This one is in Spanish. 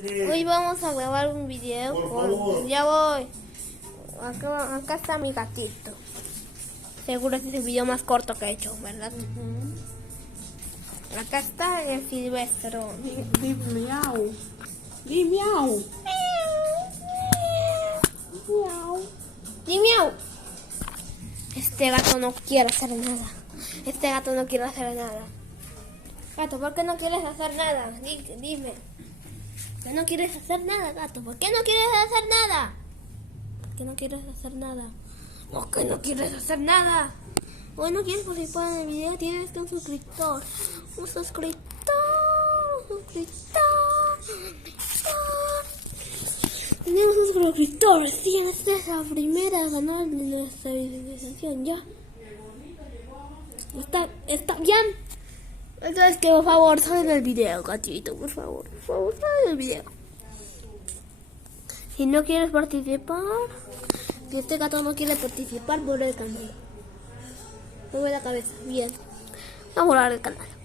Hoy vamos a grabar un video. Ya voy. Acá está mi gatito. Seguro este es el video más corto que he hecho, ¿verdad? Acá está el silvestre. Di miau. Di miau. Miau. ¡Di miau! Este gato no quiere hacer nada. Este gato no quiere hacer nada. Gato, ¿por qué no quieres hacer nada? Dime. ¿Por qué no quieres hacer nada, gato? ¿Por qué no quieres hacer nada? ¿Por qué no quieres hacer nada? ¿Por qué no quieres hacer nada? ¿O no quieres participar en el video? Tienes que un suscriptor. Un suscriptor. Tenemos un suscriptor. Sí, esta es la primera a ganar la estabilización. Ya. Está bien. Entonces que por favor sal del video, gatito. Por favor, sal del video. Si no quieres participar, si este gato no quiere participar, borra el canal. Mueve la cabeza. Bien. Vamos a borrar el canal.